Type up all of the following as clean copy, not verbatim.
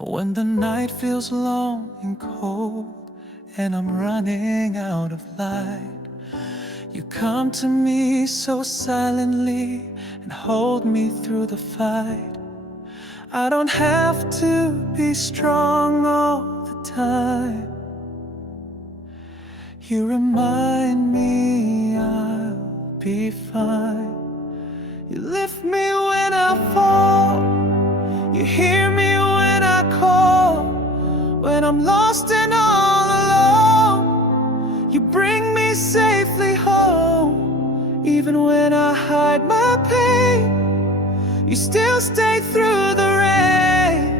When the night feels long and cold and I'm running out of light, you come to me so silently and hold me through the fight. I don't have to be strong all the time. You remind me I'll be fine. You lift me when I fall. You hear me when I call. When I'm lost and all alone, you bring me safely home. Even when I hide my pain, you still stay through the rain.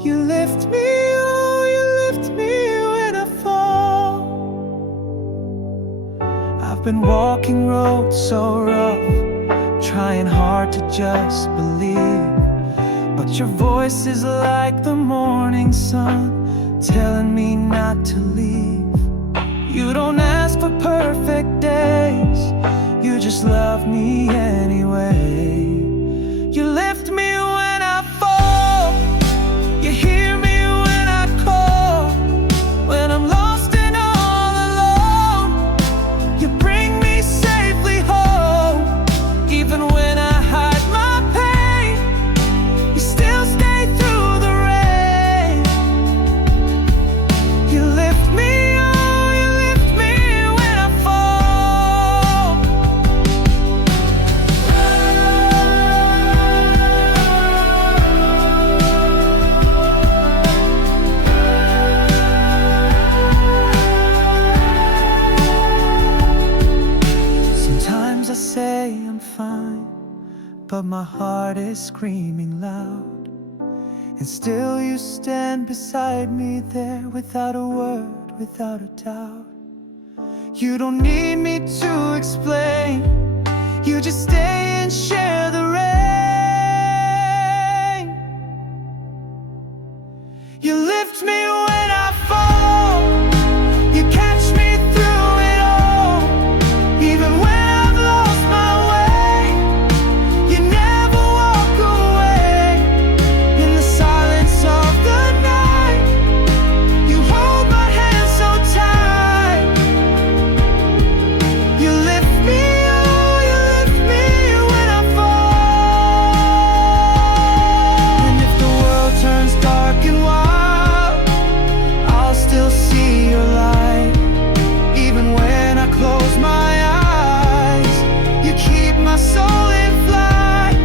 You lift me, oh, you lift me when I fall. I've been walking roads so rough, trying hard to just believe, but your voice is like the morning sun, telling me not to leave. You don't ask for perfect days, you just love me anyway. You lift me when I fall. You hear me when I call. When I'm lost and all alone, you bring me safely home. Even when I hide my pain, you still stay through the rain. You lift me, oh, you lift me when I fall. Sometimes I say I'm fine, but my heart is screaming loud. And still you stand beside me there, without a word, without a doubt. You don't need me to explain, you just stay and share the rain. You lift me when I fall. You catch me through it all. Even when I've lost my way, you never walk away. In the silence of the night, you hold my hand so tight. You lift me, oh, you lift me when I fall. And if the world turns dark and wild, I'll still see your light. Even when I close my eyes, you keep my soul in flight.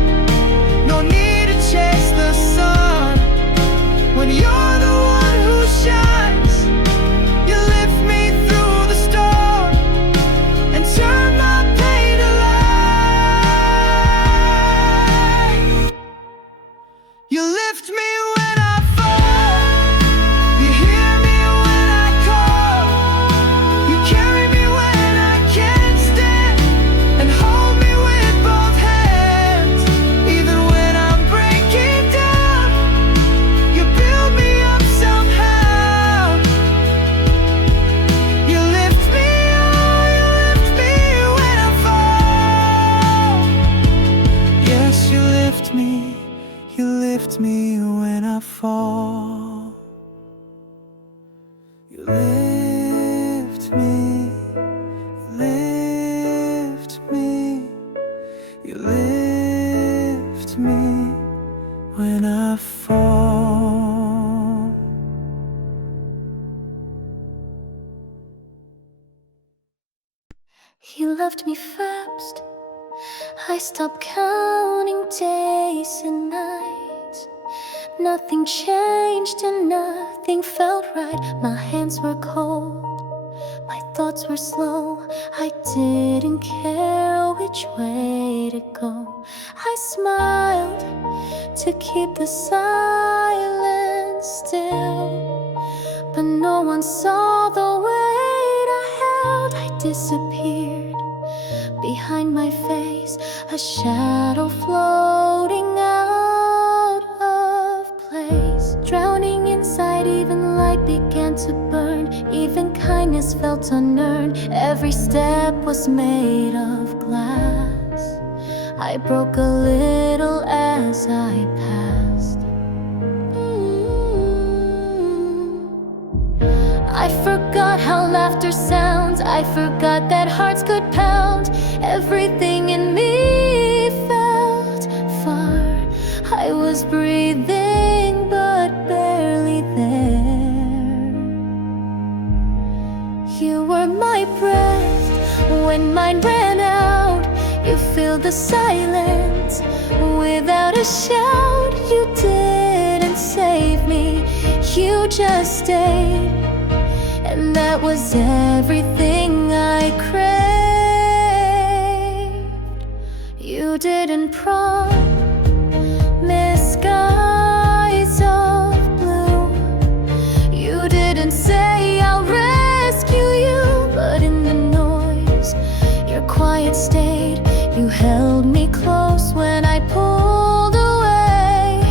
No need to chase the sun when you're the one who shines. You lift me through the storm and turn my pain to light. You lift me when I fall. You hear me when I call. You carry me when I can't stand, and hold me with both hands. Even when I'm breaking down, you build me up somehow. You lift me, oh, you lift me when I fall. Yes, you lift me when I fall. You lift me, you lift me when I fall. You loved me first. I stopped counting days and nights. Nothing changed and nothing felt right. My hands were cold, my thoughts were slow. I didn't care which way to go. I smiled to keep the silence still, but no one saw the weight I held. I disappeared behind my face, a shadow floating out of place. Drowning inside, even light began to burn. Even kindness felt unearned. Every step was made of glass. I broke a little as I passed. how laughter sounds. I forgot that hearts could pound. Everything in me felt far. I was breathing but barely there. You were my breath when mine ran out. You filled the silence without a shout. You didn't save me, you just stayed. And that was everything I craved. You didn't promise skies of blue. You didn't say I'll rescue you. But in the noise, your quiet stayed. You held me close when I pulled away.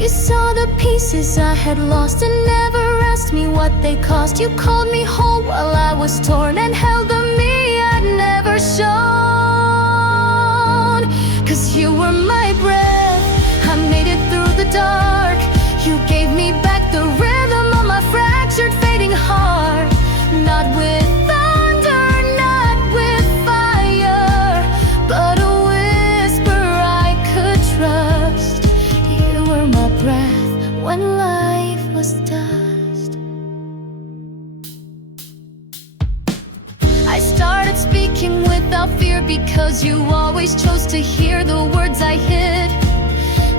You saw the pieces I had lost and never asked me what they cost. You called me whole while I was torn and held the me I'd never shown. 'Cause you were my breath, I made it through the dark. You gave me back the rhythm of my fractured, fading heart. Not with thunder, not with fire, but a whisper I could trust. You were my breath when life was dust. I started speaking without fear because you always chose to hear the words I hid.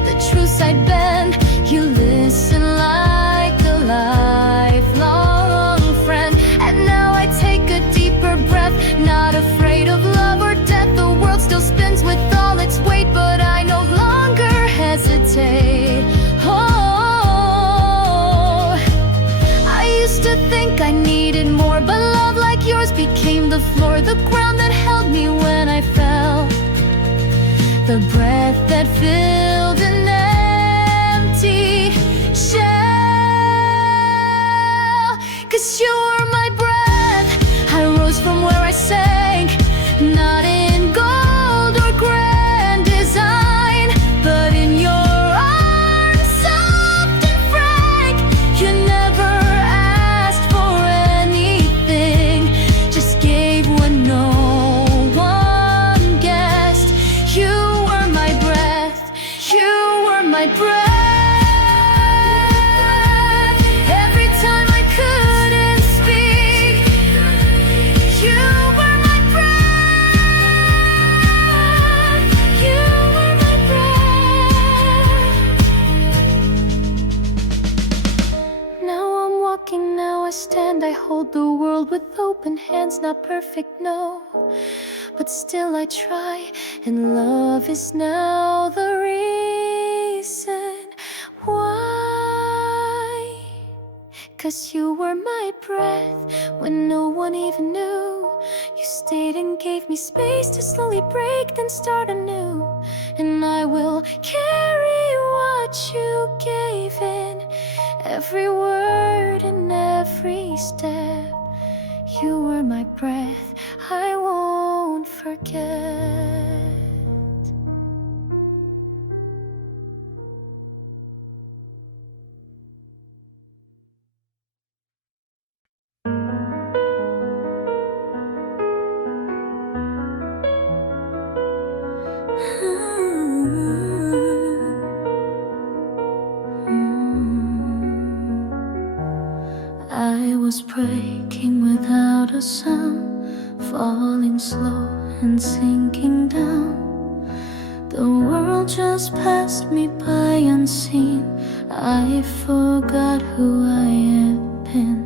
The truths I'd bend, you listen like a lifelong friend. And now I take a deeper breath, not afraid of love or death. The world still spins with all its weight, but I no longer hesitate. Oh, I used to think I needed more, but love like yours became the floor, the ground that held me when I fell, the breath that filled an empty shell. 'Cause you were my breath, I rose from where I sank, not in gold or grand design, but in your arms, soft and frank. You never asked for anything, just gave when no one guessed. You were my breath, you were my breath. Every time I couldn't speak, you were my breath. You were my breath. Now I'm walking, now I stand. I hold the world with open hands. Not perfect, no, but still I try. And love is now the reason why. 'Cause you were my breath when no one even knew. You stayed and gave me space to slowly break, then start anew. And I will carry what you gave in every word and every step. You were my breath, I won't forget. I was breaking without a sound, falling slow and sinking down. The world just passed me by unseen. I forgot who I had been.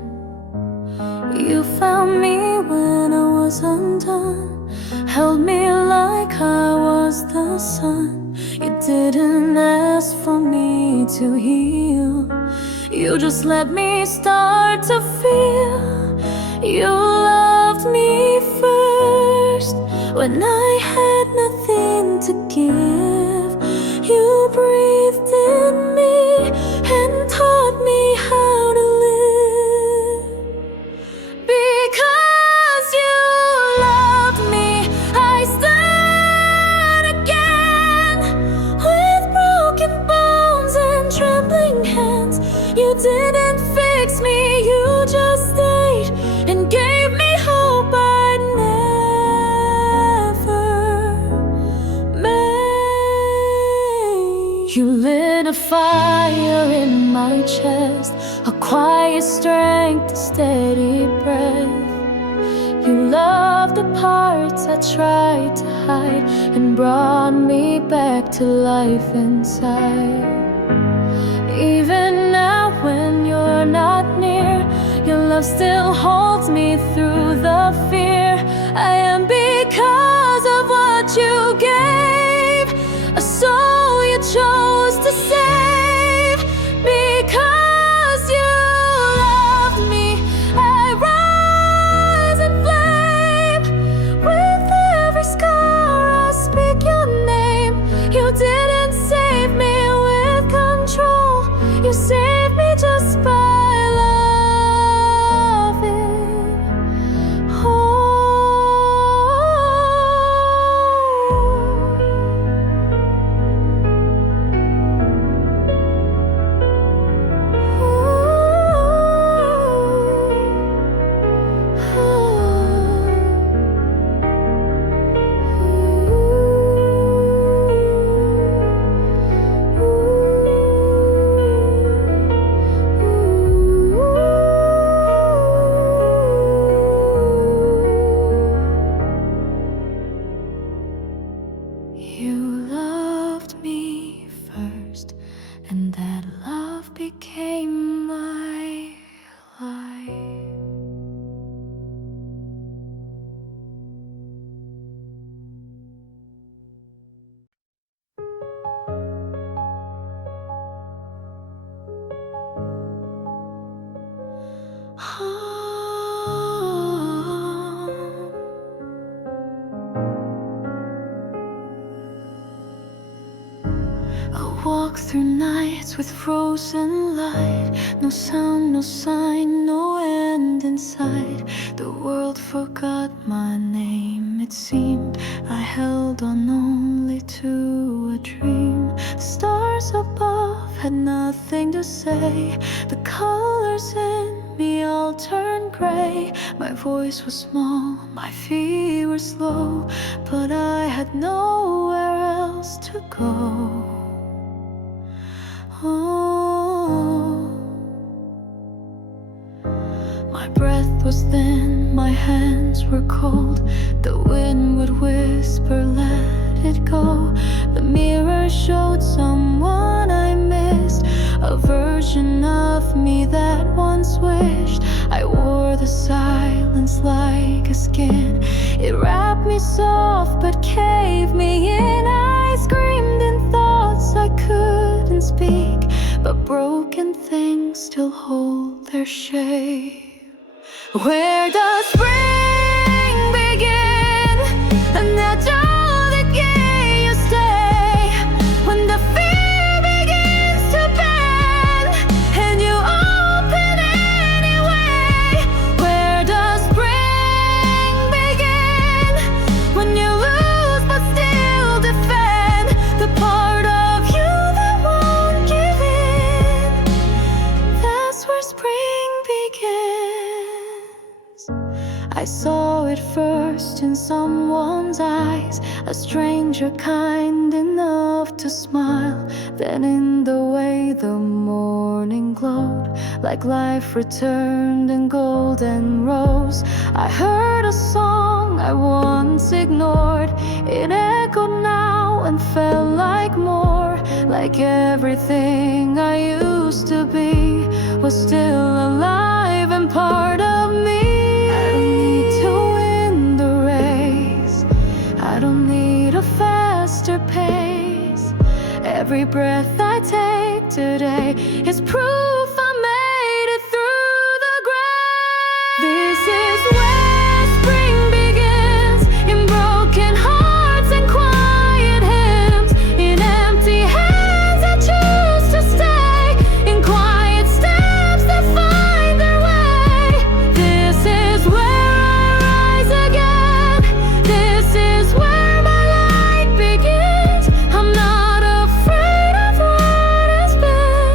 You found me when I was undone, held me like I was the sun. You didn't ask for me to heal, you just let me start to feel. You loved me first when I had nothing to give. You breathed in me and taught me how to live. Because you loved me, I stood again with broken bones and trembling hands. You didn't fix me, you just stayed and lit a fire in my chest, a quiet strength, a steady breath. You loved the parts I tried to hide and brought me back to life inside. Even now when you're not near, your love still holds me through the fear. I am because of what you gave, a soul you chose to save. Because you loved me, I rise in flame. With every scar I'll speak your name. You didn't save me with control, you saved me just by and that love became my life. I walk through nights with frozen light, no sound, no sign, no end in sight. The world forgot my name, it seemed. I held on only to a dream. The stars above had nothing to say. The colors in me all turned gray. My voice was small, my feet were slow, but I had nowhere else to go. Oh, my breath was thin, my hands were cold. The wind would whisper, let it go. The mirror showed someone I missed, a version of me that once wished. I wore the silence like a skin. It wrapped me soft but caved me in. I screamed in thoughts I couldn't speak, but broken things still hold their shape. Where does spring begin? And that all the day you stay. When the fear begins to bend and you open anyway. Where does spring begin? When you lose but still defend the part of you that won't give in. That's where spring begins. I saw it first in someone's eyes, a stranger kind enough to smile. Then in the way the morning glowed, like life returned in golden rose. I heard a song I once ignored. It echoed now and felt like more, like everything I used to be was still alive and part of me. I don't need to win the race, I don't need a faster pace. Every breath I take today is proof I made it through the grave. This is where spring begins, in broken hearts and quiet hymns. In empty hands I choose to stay, in quiet steps that find their way. This is where I rise again. This is where my light begins. I'm not afraid of what has been.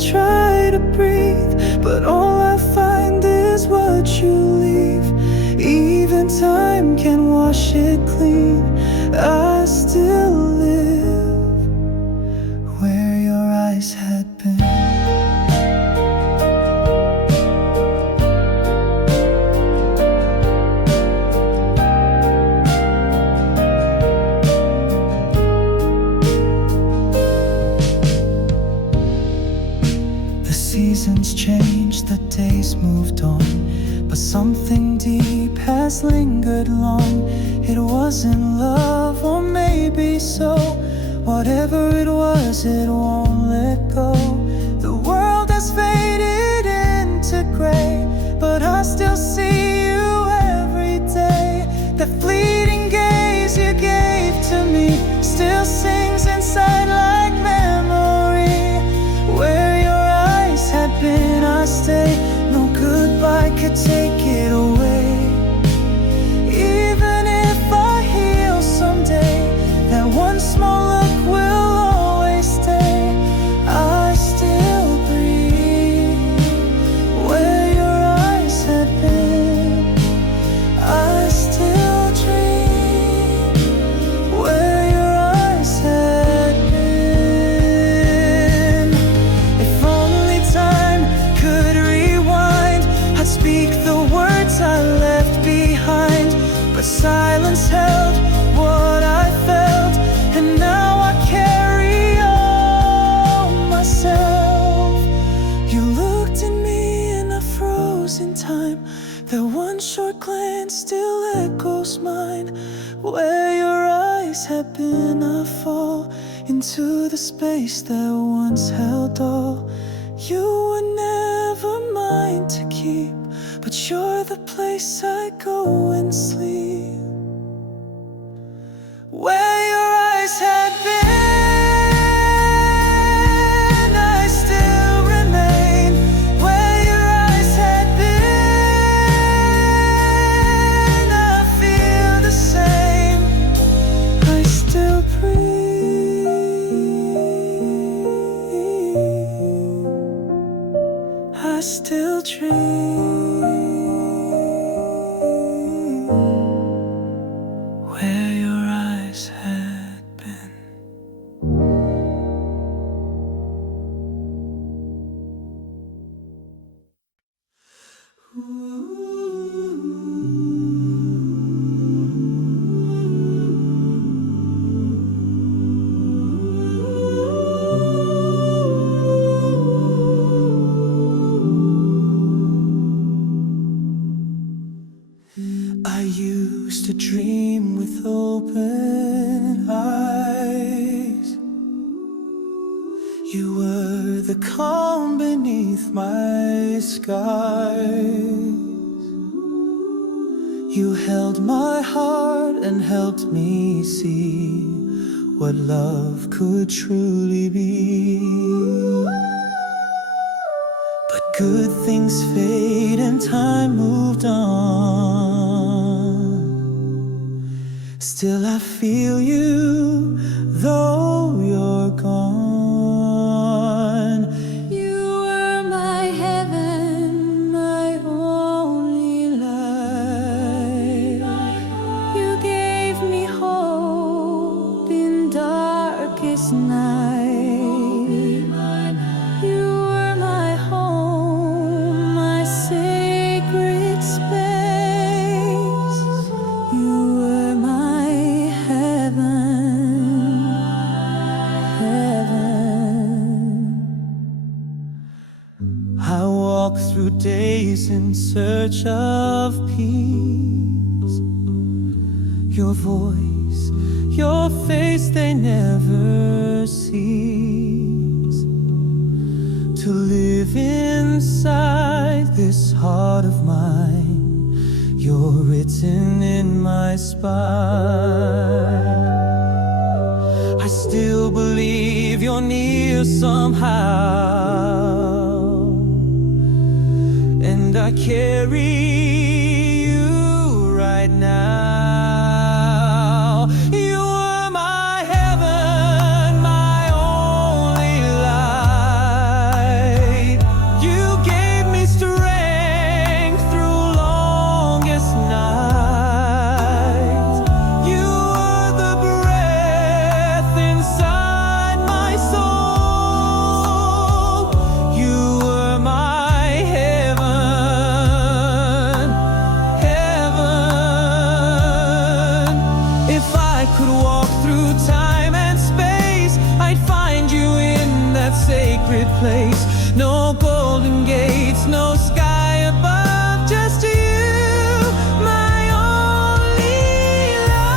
try to breathe, but all I find is what you leave. Even time can wash it clean. I still live where your eyes had been. The seasons changed, the days moved on, but something deep has lingered long. It wasn't love, or maybe so. Whatever it was, it won't let go. The world has faded into gray, but I still see you every day. That fleeting gaze you gave to me still sings inside like memory. Where your eyes had been, I stay. No goodbye could take it away. Even if I heal someday, that one small look will always stay. I still breathe where your eyes had been. I still dream where your eyes had been. If only time could rewind, I'd speak the words I left behind. But silence held what I felt, and now I carry on myself. You looked at me in a frozen time. That one short glance still echoes mine. Where your eyes had been, I fall into the space that once held all. You were never mine to keep, but you're the place I go and sleep. Where your eyes had been, I still remain. Where your eyes had been, I feel the same. I still breathe. I still dream where your eyes had been. I used to dream with open eyes. You were the calm beneath my skies. You held my heart and helped me see what love could truly be. But good things fade and time moved on. Still I feel you, though you're gone. You were my heaven, my only light. You gave me hope in darkest night. You were my home, my sacred space. You were my heaven, heaven. I walk through days in search of peace. Your voice, your face, they never cease to live inside this heart of mine. You're written in my spine. I still believe you're near somehow, and I carry you right now. You were my heaven, my only light. place. No golden gates, no sky above, just you, my only love.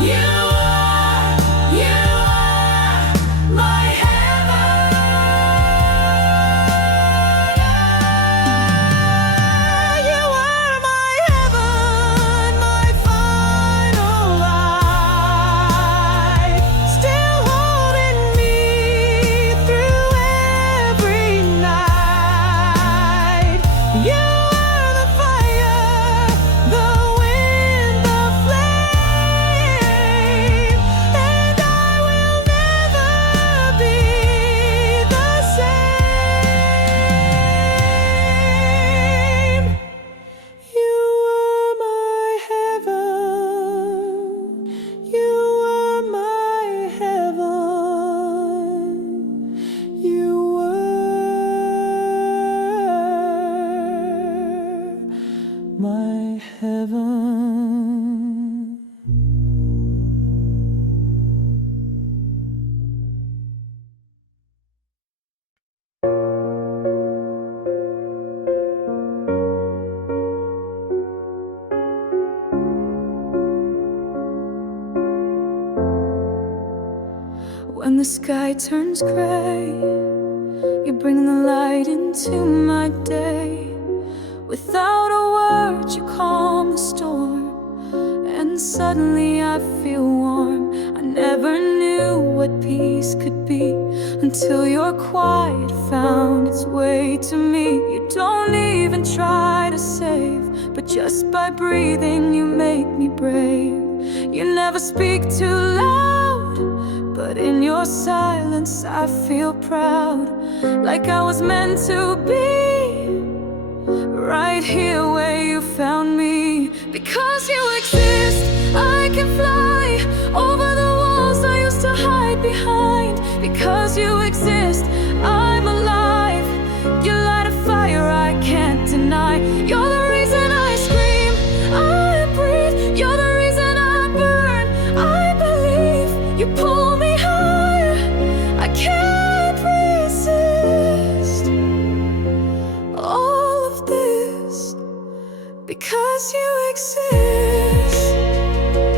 You are my heaven. You are my heaven, my final life, still holding me through every night. You are the fire, the wind, the flame, and I will never be the same. You are my heaven. You are my heaven. You were my heaven. When the sky turns gray, you bring the light into my day. Without a word, you calm the storm, and suddenly I feel warm. I never knew what peace could be until your quiet found its way to me. You don't even try to save, but just by breathing you make me brave. You never speak too loud, but in your silence I feel proud, like I was meant to be right here where you found me. Because you exist, I can fly over the walls I used to hide behind. Because you exist, I'm alive. You light a fire I can't deny. You're the reason I scream, I breathe. You're the reason I burn, I believe. You pull me higher, I can't resist all of this. Because you exist.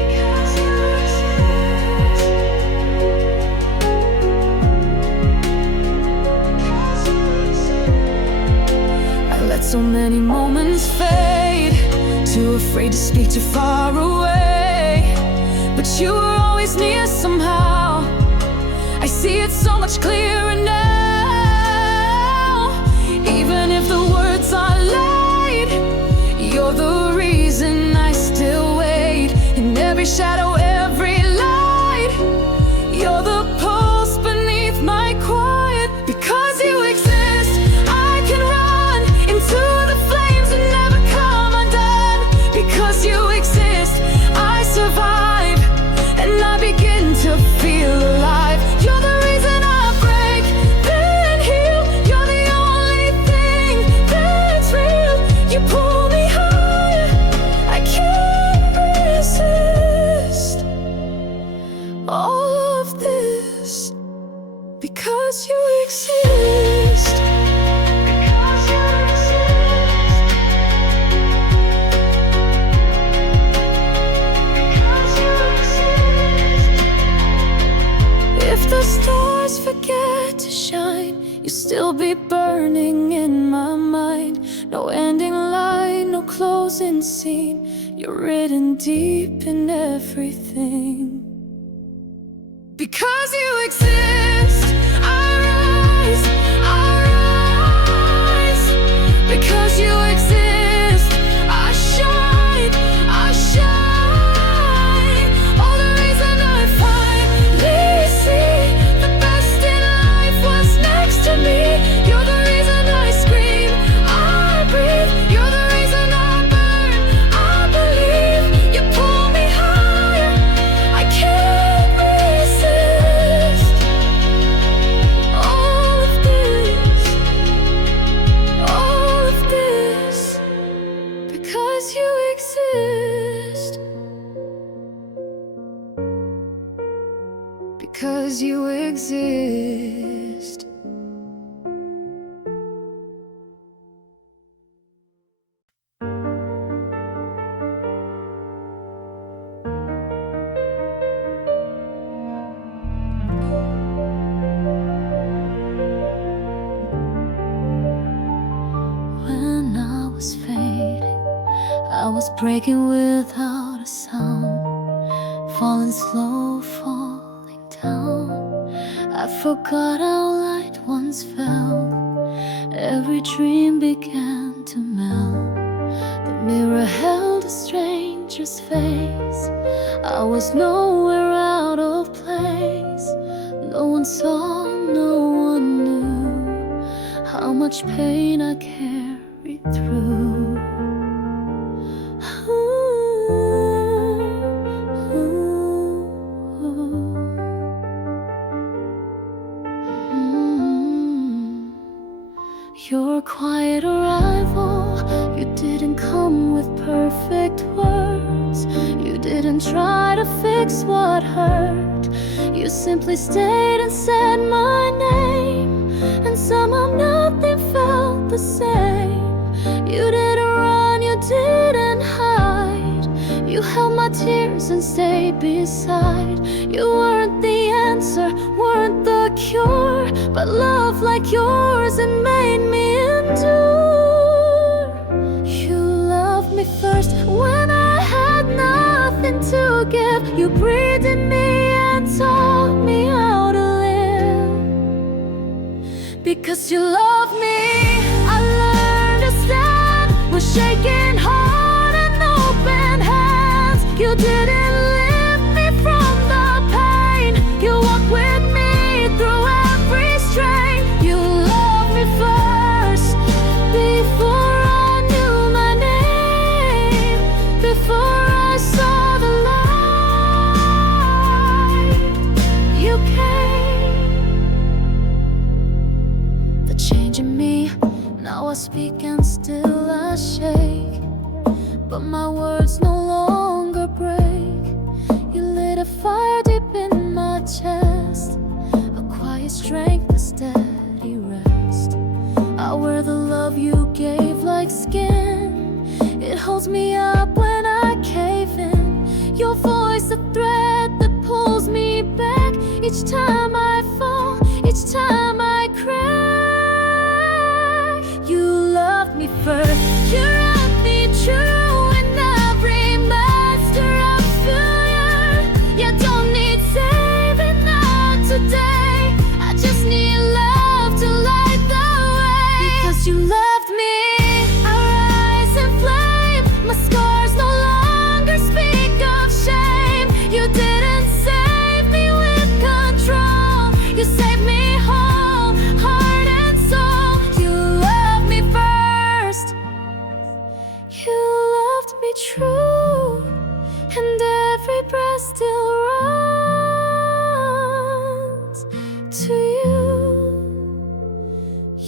Because you exist. Because you exist. I let so many moments fade, too afraid to speak, too far away. But you were always near somehow. I see it so much clearer now. Even if the words are light, you're the reason I still wait. In every shadow, every light, you're the pulse beneath my quiet. Because you exist, I can run into the flames and never come undone. Because you exist, I survive, and I begin to feel alive. You're the reason I break, then heal. You're the only thing that's real. You pull me higher, I can't resist all of this. Because you exist. Because you exist. Because you exist. If the stars forget to shine, you'll still be burning in my mind. No ending line, no closing scene. You're written deep in everything. Because you exist, I rise, I rise. Because you exist, I shine, I shine. All the reason I finally see the best in life was next to me. You're the reason I scream, I breathe. You're the reason I burn, I believe. You pull me higher, I can't resist was breaking without a sound, falling slow, falling down. I forgot how light once felt. Every dream began to melt. The mirror held a stranger's face. I was nowhere out of place. No one saw, no one knew how much pain I carried through. Your quiet arrival, you didn't come with perfect words. You didn't try to fix what hurt. You simply stayed and said my name, and somehow nothing felt the same. You didn't run, you didn't hide. You held my tears and stayed beside. You weren't the answer, weren't the cure, but love like yours, it made me endure. You loved me first when I had nothing to give. You breathed in me and taught me how to live. Because you love me, I learned to stand with shaking heart and open hands. You didn't lift me from the pain. You walked with me through every strain. You loved me first before I knew my name, before I saw the light. You came. The change in me, now I speak and still I shake, but my words no longer break. You lit a fire deep in my chest, a quiet strength, a steady rest. I wear the love you gave like skin. It holds me up when I cave in. Your voice, a thread that pulls me back. Each time I fall, each time I crack. You loved me first. You wrapped me true in every master of failure. You don't need saving now today. I just need love to light the way. Because you loved me, I rise in flame. My scars no longer speak of shame. You didn't save me with control. You saved me whole, heart and soul. You loved me first. You loved me true, and every breath still runs to you.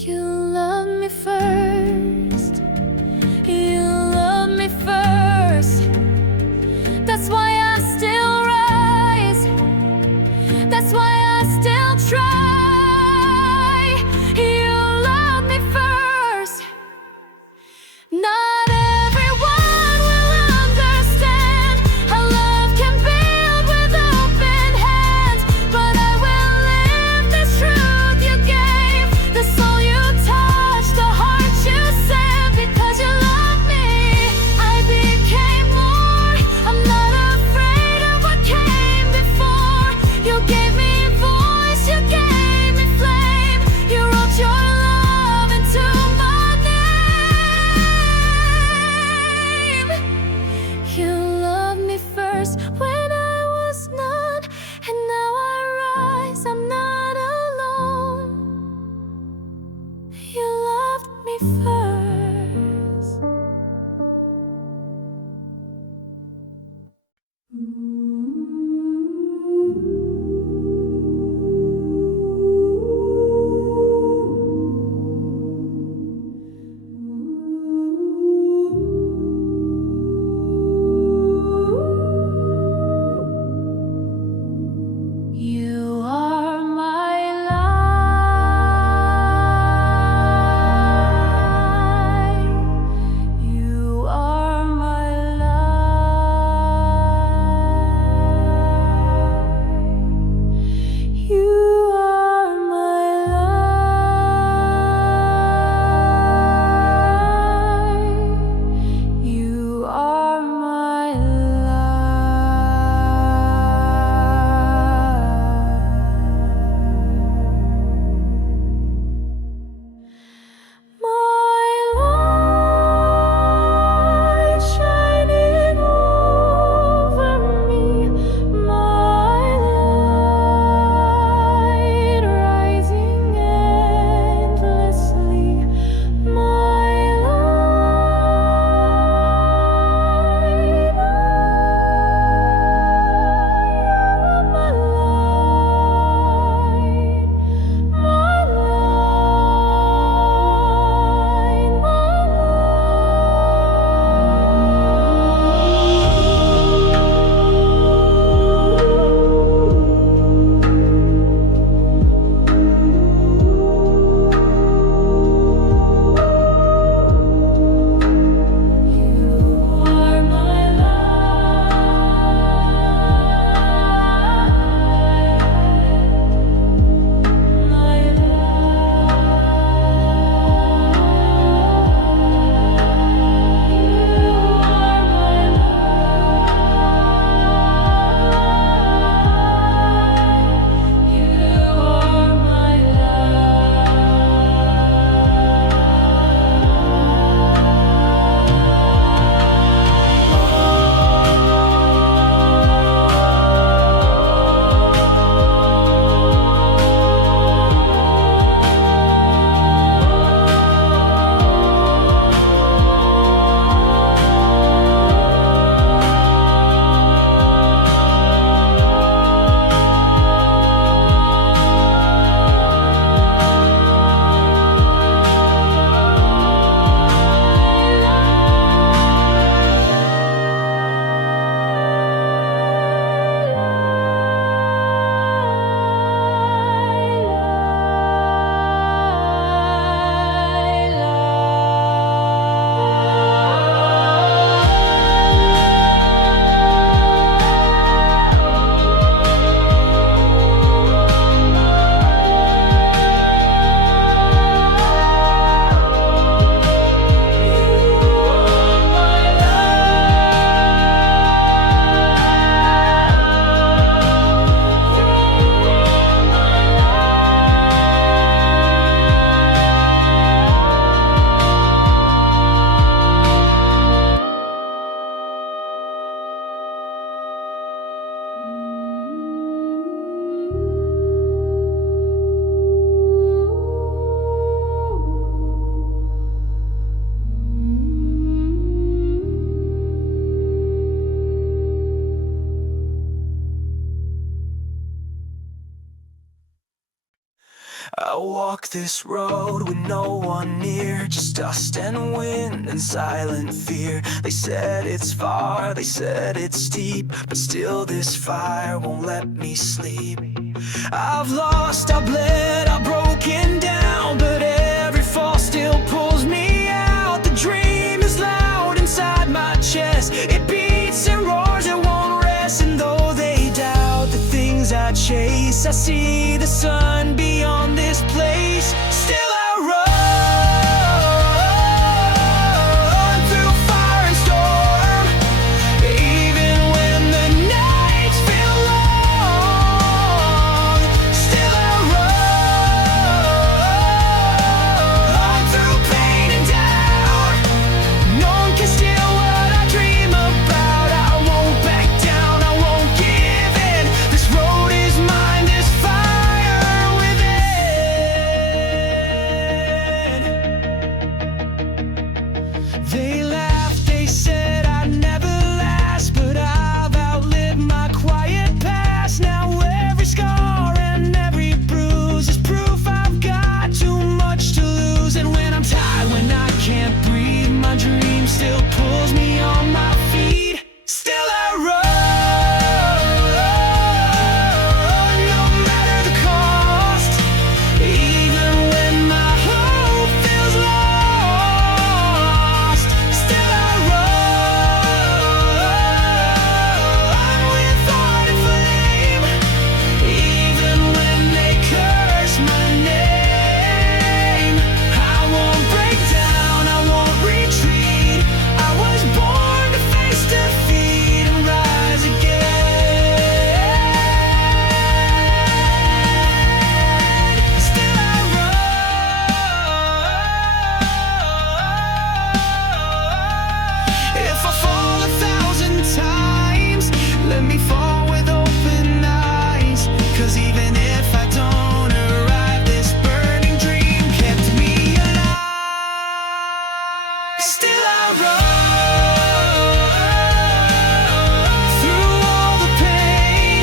You love me first. You love me first. That's why I still rise. That's why I still try. You love me first. Not everyone will understand how love can build with open hands, but I will live this truth you gave, the soul you touched, the heart you saved. Because you love me, I became more. I'm not afraid of what came before. You gave me voice, you gave me flame. You wrote your love into my name. You loved me first when I was none, and now I rise, I'm not alone. You loved me first. You are my light. walk this road with no one near, just dust and wind and silent fear. They said it's far, they said it's steep, but still this fire won't let me sleep. I've lost, I've bled, I've broken down, but every fall still pulls me out. The dream is loud inside my chest, it beats and roars, it won't rest. And though they doubt the things I chase, I see the sun beyond this place. Still I run through fire and storm, even when the nights feel long. Still I run through pain and doubt. No one can steal what I dream about. I won't back down, I won't give in. This road is mine, this fire within. They laughed, they said I'd never last, but I've outlived my quiet past. Now every scar and every bruise is proof I've got too much to lose. And when I'm tired, when I can't breathe, my dream still pulls me on my feet. Still I run, no matter the cost, even when my hope feels lost. Still I run with heart and flame, even when they curse my name. I won't break down, I won't retreat. I was born to face defeat and rise again. Still I run. If I fall 1,000 times, let me fall with open eyes. 'Cause even if I don't arrive, this burning dream kept me alive. Still I run through all the pain,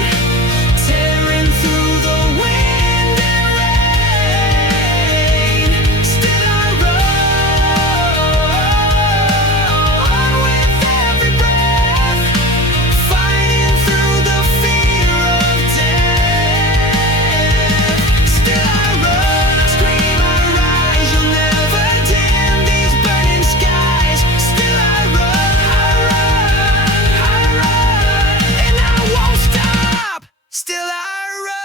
tearing through the wind and rain. Still I run with every breath, fighting through the fear of death. Still I run, I scream, I rise, you'll never dim these burning skies. Still I run, and I won't stop. Still I run.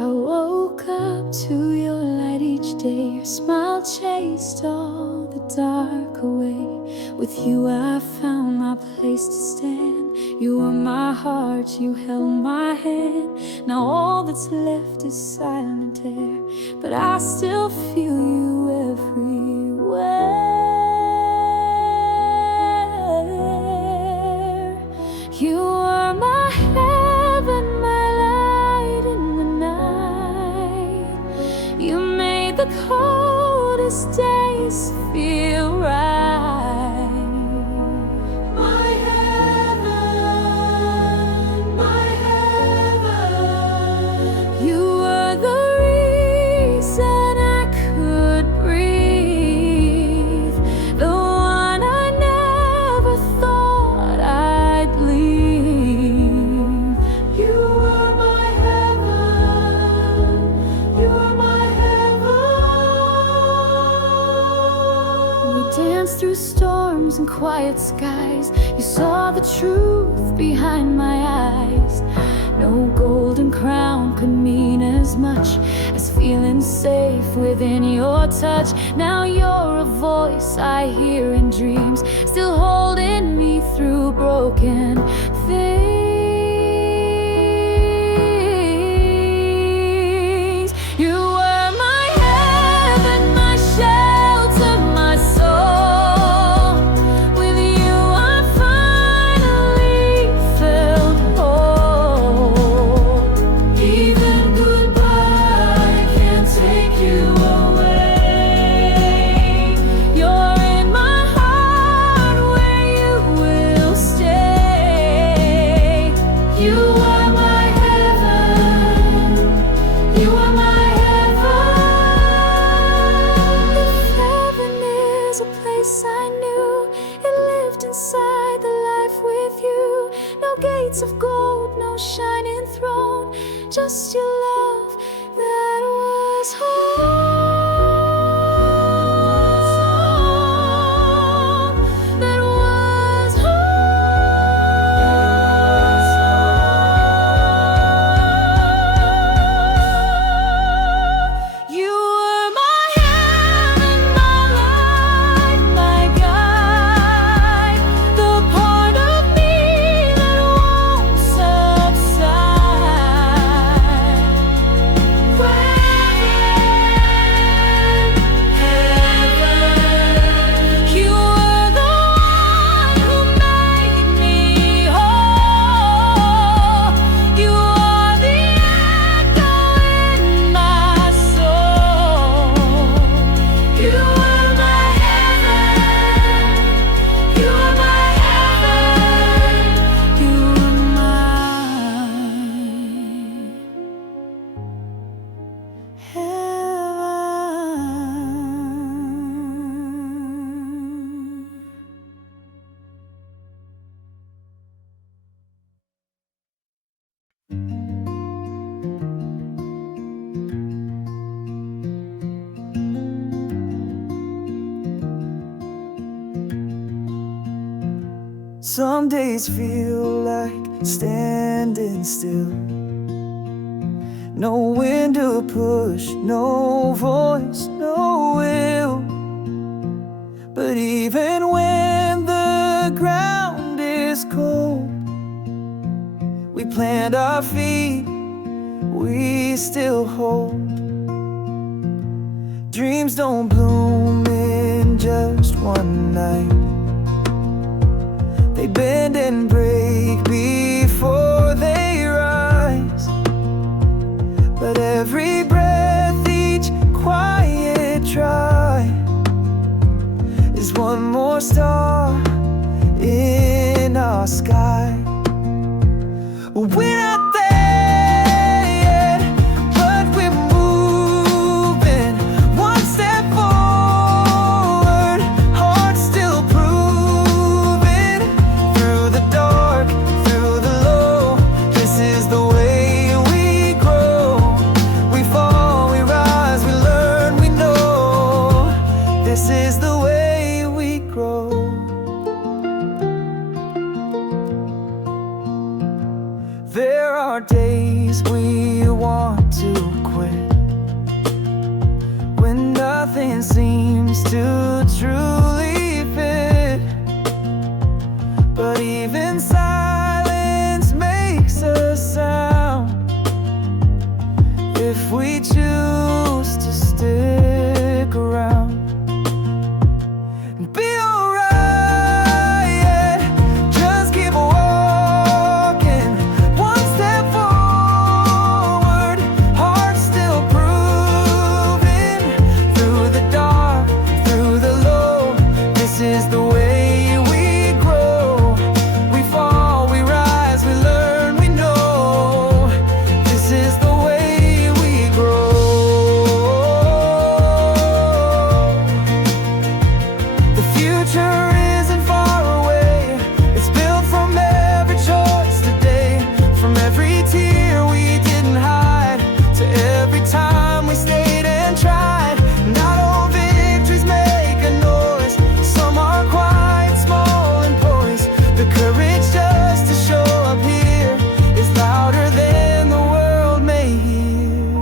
I woke up to your light each day. Your smile chased all the dark away. With you I found my place to stand. You were my heart, you held my hand. Now all that's left is silent air, but I still feel you everywhere. You are my heaven, my light in the night. You made the coldest days feel right. My heaven. You were the reason I could breathe, the one I never thought I'd leave. You were my heaven. You were my heaven. We danced through storms and quiet skies. You saw the truth behind my eyes. No golden crown could mean as much as feeling safe within your touch. Now you're a voice I hear in dreams, still holding me through broken things. You were my heaven, my shelter, my soul. With you I finally just your love that was home. That was home. You were my heaven, my light, my guide, the part of me that won't subside. You were the one who made me whole. You are the echo in my soul. You were my heaven. You were my heaven. You were my heaven. Some days feel like standing still. No wind to push, no voice, no will. But even when the ground is cold, we plant our feet, we still hold. Dreams don't bloom in just one night. They bend and break before they rise. But every breath, each quiet try, is one more star in our sky. We're not there yet, but we're moving one step forward. Hearts still proving through the dark, through the low. This is the way we grow. We fall, we rise, we learn, we know. This is the way we grow. There are days we want to quit, when nothing seems to truly fit. But even silence makes a sound if we choose to stick around. And be alright, just keep walking one step forward. Hearts still proving through the dark, through the low. This is the way we grow. We fall, we rise, we learn, we know. This is the way we grow. The future isn't far away. It's built from every choice today, from every tear we didn't hide, to every time we stayed and tried. Not all victories make a noise. Some are quiet, small, and poised. The courage just to show up here is louder than the world may hear.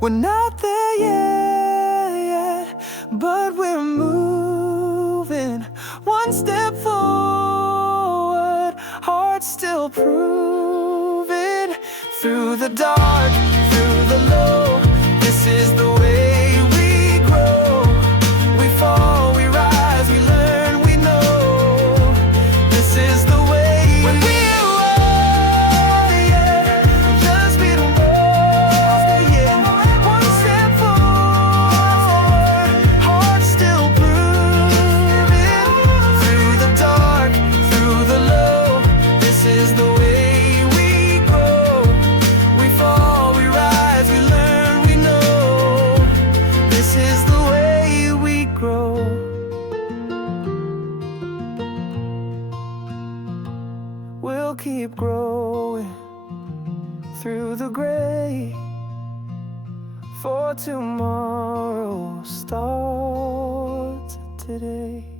We're not there yet, but we're moving one step forward. Hearts still proving through the dark, through the low. This is the way we grow. We fall, we rise, we learn, we know. This is the way we grow. Just be the one step forward. Hearts still proving through the dark, through the low. This is the way we grow. We fall, we rise, we learn, we know. This is the way we grow. We'll keep growing. through the gray, for tomorrow starts today.